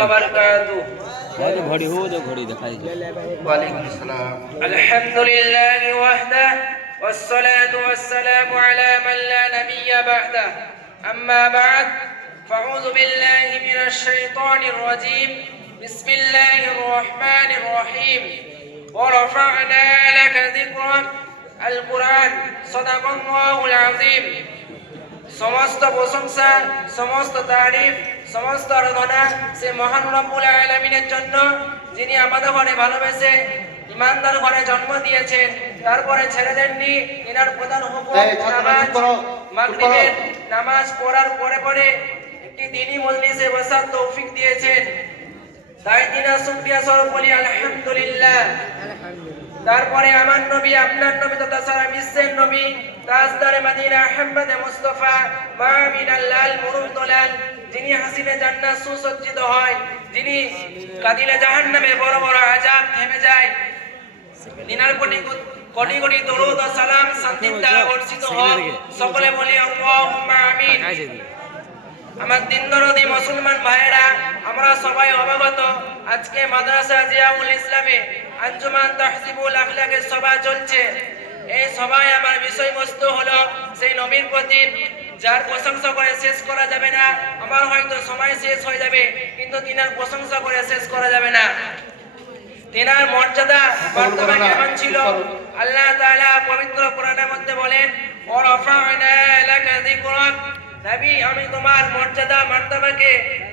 وبركاته घड़ी हो जो घड़ी दिखाई वालेकुम सलाम अल्हम्दुलिल्लाह वहदा والصلاة والسلام على من لا نبي بعده أما بعد فأعوذ بالله من الشيطان الرجيم بسم الله الرحمن الرحيم ورفعنا لك ذكرك القرآن صدق الله العظيم সমস্ত প্রশংসা সমস্ত তারিফ সমস্ত আরাধনা সে মহান রব্বুল আলামিনের জন্য যিনি আমাদের ঘরে ভালোবেসে ইমানদার ঘরে জন্ম দিয়েছেন তারপরে ছেড়ে দেননি। এনার প্রধান হুকুম নামাজ মাগরিবের নামাজ পড়ার পরে পরে একটি দ্বীনি মজলিসে বসার তৌফিক দিয়েছেন, তাই তিনার শুকরিয়া স্বরূপ বলি আলহামদুলিল্লাহ। তারপরে আমার নবী আপনার নবী তথা সারা বিশ্বের নবী তাজদারে মদিনা আহমদ মুস্তাফা মামিনাল লাল মুরুদলাল যিনি হাসিনে জান্নাত সুসজ্জিত হয়, যিনি কাদিলে জাহান্নামে বড় বড় আযাব থেমে যায়, তিনার কোটি কোটি দরুদ ও সালাম শান্তির দ্বারা বর্ষিত হোক, সকলে বলি আল্লাহুম্মা আমিন। আমার দিন দরদি মুসলমান ভাইরা, আমরা সবাই অবগত আজকে মাদ্রাসা জিয়াউল ইসলামে আঞ্জুমান তাহজিবুল আখলাকের সভা চলছে। এই সভায় আমার বিষয়বস্তু হলো সেই নবীর প্রতি যার প্রশংসা করে শেষ করা যাবে না। আমার হয়তো সময় শেষ হয়ে যাবে কিন্তু তিনার প্রশংসা করে শেষ করা যাবে না। তিনার মর্যাদা বর্তমান কেমন ছিল আল্লাহ তাআলা পবিত্র কোরআনের মধ্যে বলেন ওয়ারাফা'না লাকা যিকরাক, নবী আমি তোমার মর্যাদা মার্তবাকে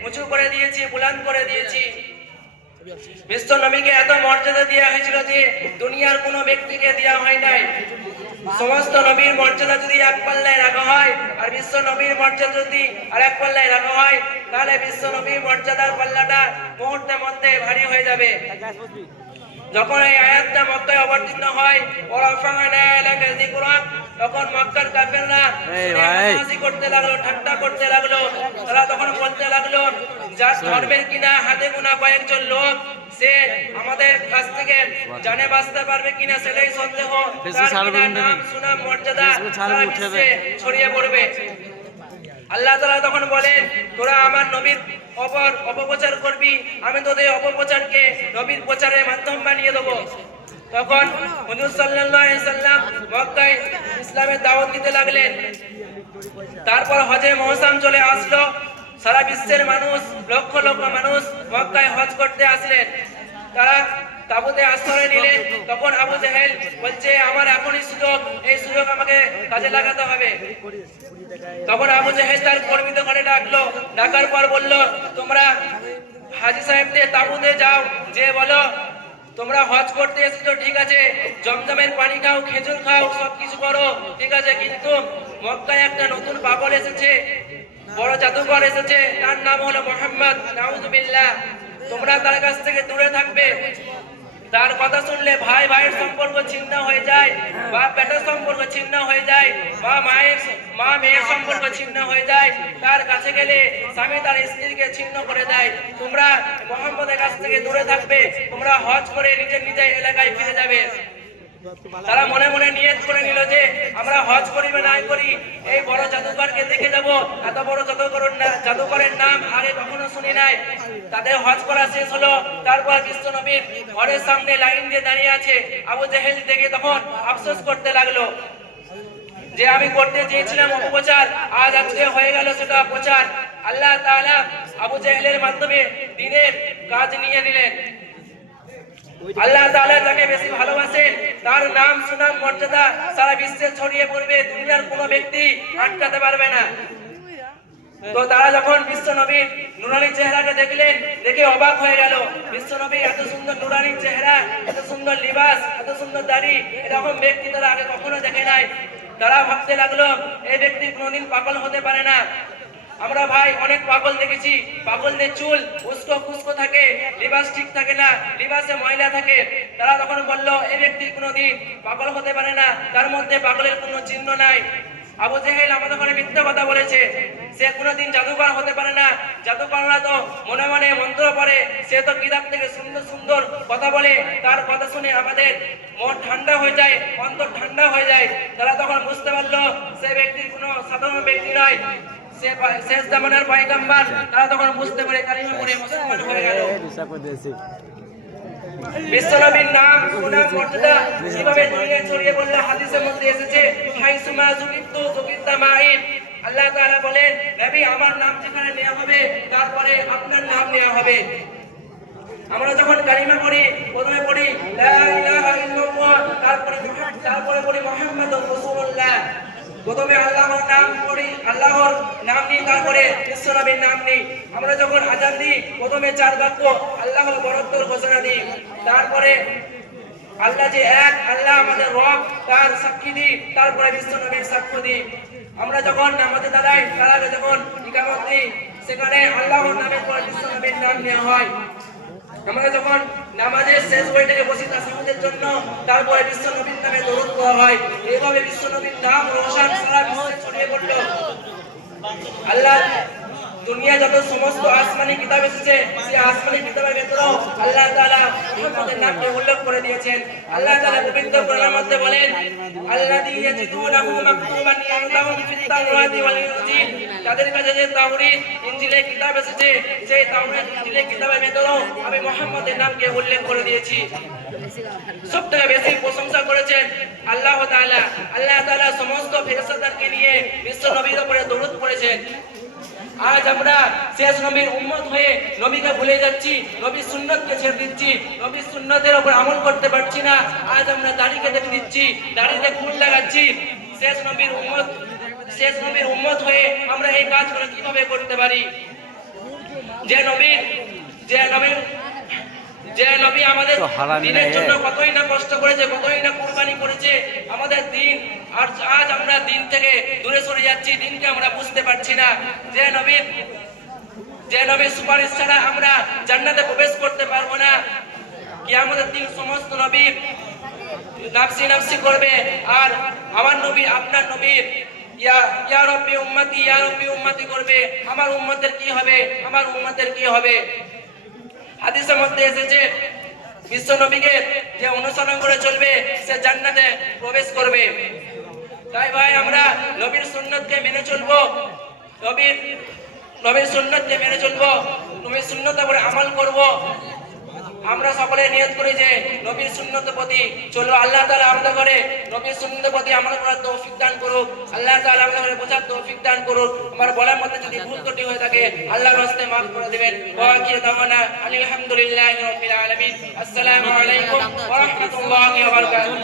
উঁচু করে দিয়েছি, বুলন্দ করে দিয়েছি। বিশ্ব নবীকে এত মর্যাদা দেওয়া হয়েছিল যে দুনিয়ার কোনো ব্যক্তিকে দেওয়া হয় নাই। সমস্ত নবীর মর্যাদা যদি এক পাল্লায় রাখা হয় আর বিশ্ব নবীর মর্যাদা যদি আরেক পাল্লায় রাখা হয় তাহলে বিশ্ব নবীর মর্যাদার পাল্লাটা মুহূর্তের মধ্যে ভারী হয়ে যাবে। যখন এই আয়াতটা মক্কায় অবতীর্ণ হয় ওয়ারাফা'না লাকা যিকরাক, তখন মক্কার কাফেররা হাসি করতে লাগলো, ঠাট্টা করতে লাগলো। তারা তখন বলতে লাগলো যার ধর্মের কিনা হাতে গোনা কয়েকজন লোক সে আমাদের কাছ থেকে জানে বাঁচতে পারবে কিনা সেটাই সন্দেহ, তার কিনা নাম সুনাম মর্যাদা সারা বিশ্বে ছড়িয়ে পড়বে। আল্লাহ তাআলা তখন বলেন তোরা আমার নবীর অপপ্রচার করবি, আমি তোদের অপপ্রচারকে নবীর প্রচারের মাধ্যম বানিয়ে দেবো। তখন হুজুর সাল্লাল্লাহু আলাইহি সাল্লাম মক্কায় ইসলামের দাওয়াত দিতে লাগলেন। তারপর হজের মৌসুম চলে আসলো, সারা বিশ্বের মানুষ লক্ষ লক্ষ মানুষ মক্কায় হজ করতে আসলেন। তারা তাবুতে আশ্রয় নিলেন। তখন আবু জেহেল বলছে আমার এখনই সুযোগ, এই সুযোগ আমাকে কাজে লাগাতে হবে। তখন আবু জেহেল তার কর্মীদের ঘরে ডাকলো, ডাকার পর বলল তোমরা হাজী সাহেবদের তাবুতে যাও, যে বলো তোমরা হজ করতে এসেছো ঠিক আছে, জমজমের পানি খাও, খেজুর খাও, সবকিছু করো ঠিক আছে, কিন্তু মক্কায় একটা নতুন পাগল এসেছে, বড় জাদুকর এসেছে, তার নাম হলো মুহাম্মদ, নাউযুবিল্লাহ। তোমরা তার কাছ থেকে দূরে থাকবে। তার কথা শুনলে ভাই ভাইয়ের সম্পর্ক ছিন্ন হয়ে যায়, বা পেটের সম্পর্ক ছিন্ন হয়ে যায়, বা মা মেয়ের সম্পর্ক ছিন্ন হয়ে যায়। তার কাছে গেলে স্বামী তার স্ত্রীকে ছিন্ন করে দেয়। তোমরা মুহাম্মদের কাছ থেকে দূরে থাকবে, তোমরা হজ করে নিজের নিজের এলাকায় ফিরে যাবে। তারা মনে মনে নিয়ত করে নিল যে আমরা হজ করি বা নাই করি এই বড় জাদুকরকে দেখে যাব। এত বড় জাদুকরের নাম আগে কখনো শুনি নাই। তাদের হজ করা শেষ হলো। তারপর বিশ্ব নবীর ঘরের সামনে লাইন দিয়ে দাঁড়িয়ে আছে। আবু জেহেল দেখে তখন আফসোস করতে লাগলো যে আমি করতে চেয়েছিলাম অপপ্রচার, আজকে হয়ে গেল সেটা প্রচার। আল্লাহ তাআলা আবু জেহেলের মাধ্যমে দ্বীনের কাজ নিয়ে নিলেন। আল্লাহ তাআলা তাকে বেশি ভালোবাসেন, তার নাম সুনাম মর্যাদা সারা বিশ্বে ছড়িয়ে পড়বে, দুনিয়ার কোনো ব্যক্তি আটকাতে পারবে না। তো তারা যখন বিশ্ব নবীর নুরানি চেহারাকে দেখলেন, দেখে অবাক হয়ে গেল। বিশ্ব নবী এত সুন্দর নুরানি চেহারা, এত সুন্দর লিবাস, এত সুন্দর দাড়ি, এরকম ব্যক্তি তারা আগে কখনো দেখে নাই। তারা ভাবতে লাগলো এই ব্যক্তি কোনোদিন পাগল হতে পারে না। আমরা ভাই অনেক পাগল দেখেছি, পাগলদের চুল উস্কো খুস্কো থাকে, লিবাস ঠিক থাকে না, লিবাসে ময়লা থাকে। তারা তখন বলল এই ব্যক্তি কোনোদিন পাগল হতে পারে না, তার মধ্যে পাগলের কোনো চিহ্ন নাই। আবু জেহেল আমাদের ঘরে মিথ্যা কথা বলেছে, সে কোনোদিন জাদুকর হতে পারে না। জাদুকররা তো মনে মনে মন্ত্র পড়ে, সে তো কিতাব থেকে সুন্দর সুন্দর কথা বলে, তার কথা শুনে আমাদের মন ঠান্ডা হয়ে যায়, অন্তর ঠান্ডা হয়ে যায়। তারা তখন বুঝতে পারলো সে ব্যক্তি কোনো সাধারণ ব্যক্তি নয়, শেষ জামানার পয়গম্বর তারা তখন বুঝতে পারে কালিমা পড়ে মুসলমান হয়ে গেল। বিশ্বনবীর নাম সুনাম মর্যাদা কিভাবে দুনিয়ায় ছড়িয়ে পড়লো হাদিসের মধ্যে এসেছে, হাইসুমা যুকিতু যুকিতা মাইন। আল্লাহ তাআলা বলেন, নবী আমার নাম যেখানে নেওয়া হবে তারপরে আপনার নাম নেওয়া হবে। আমরা যখন কালিমা পড়ি প্রথমে পড়ি লা ইলাহা ইল্লাল্লাহ, তারপরে পড়ি মুহাম্মাদুর রাসূলুল্লাহ। প্রথমে আল্লাহর নাম পড়ি, আল্লাহর নাম নিই, তারপরে বিশ্বনবীর নাম নিই। আমরা যখন আযান দিই প্রথমে 4 বাক্য আল্লাহর বরত্বের ঘোষণা দিই, তারপরে আল্লাহ যে এক, আল্লাহ আমাদের রব তার সাক্ষী দিই, তারপরে বিশ্বনবীর সাক্ষ্য দিই। আমরা যখন নামাজে দাঁড়াই তার আগে যখন ইকামত দিই সেখানে আল্লাহর নামের পর বিশ্বনবীর নাম নেওয়া হয়। আমরা যখন নামাজের শেষ বৈঠকে বসি তাসাহুদের জন্য তারপরে বিশ্বনবীর নামে দরুদ পড়া হয়। এইভাবে বিশ্বনবীর নাম রোশন সারা বিশ্বে ছড়িয়ে পড়ল। আল্লাহ দুনিয়া যত সমস্ত আসমানি কিতাব এসেছে সেই আসমানি কিতাবের ভেতরেও আল্লাহ তাআলা মুহাম্মদের নামকে উল্লেখ করে দিয়েছেন। আল্লাহ তাআলা পবিত্র কোরআনের মধ্যে বলেন, আল্লাযী ইয়াজিদুনাহু মাকতুবান ইনদাহুম ফিত তাওরাতি ওয়াল ইনজিল। তাদের কাছে যে তাওরীত ইনজিলের কিতাব এসেছে সেই তাওরীত ইনজিলের কিতাবের ভেতরেও আমি মুহাম্মদের নামকে উল্লেখ করে দিয়েছি। সবথেকে বেশি প্রশংসা করেছেন আল্লাহ তাআলা। আল্লাহ তাআলা সমস্ত ফেরেশতাদেরকে নিয়ে বিশ্ব নবীর উপরে দরুদ পড়েছেন। আজ আমরা শেষ নবীর উম্মত হয়ে নবীকে ভুলে যাচ্ছি, নবীর সুন্নতকে ছেড়ে দিচ্ছি, নবীর সুন্নতের উপর আমল করতে পারছি না। আজ আমরা দাড়ি কেটে দিচ্ছি, দাড়িতে ফুল লাগাচ্ছি। শেষ নবীর উম্মত হয়ে আমরা এই কাজগুলো কিভাবে করতে পারি? যে নবী আমাদের দিনের জন্য কতই না কষ্ট করেছে, কতই না কুরবানি করেছে আমাদের দিন, আর আজ আমরা দিন থেকে দূরে সরে যাচ্ছি, দিনকে আমরা বুঝতে পারছি না। যে নবীর সুপারিশ ছাড়া আমরা জান্নাতে প্রবেশ করতে পারবো না। কিয়ামতের দিন সমস্ত নবী নাফসি নাফসি করবে, আর আমার নবী আপনার নবীর ইয়া রাব্বি উম্মতি ইয়া রাব্বি উম্মতি করবে। আমার উম্মতের কি হবে, আমার উম্মতের কি হবে? হাদিসের মধ্যে এসেছে বিশ্ব নবীকে যে অনুসরণ করে চলবে সে জান্নাতে প্রবেশ করবে। তাই ভাই আমরা নবীর সুন্নতকে মেনে চলবো, নবীর সুন্নতকে মেনে চলবো, নবীর সুন্নতের উপরে আমল করব। আমরা সকলে নিয়ত করি যে নবীর সুন্নতের প্রতি চলবো। আল্লাহ তাআলা আমাদের করে নবীর সুন্নতের প্রতি আমল করার তৌফিক দান করুক। আল্লাহ তাআলা আমাদের বোঝার তৌফিক দান করুক। আমার বলার মধ্যে যদি ভুল ত্রুটি হয়ে থাকে আল্লাহর রাস্তে মাফ করে দিবেন। ওয়া আখিরু দাওয়ানা আলহামদুলিল্লাহি রাব্বিল আলামিন। আসসালামু আলাইকুম ওয়া রাহমাতুল্লাহি ওয়া বারাকাতুহু।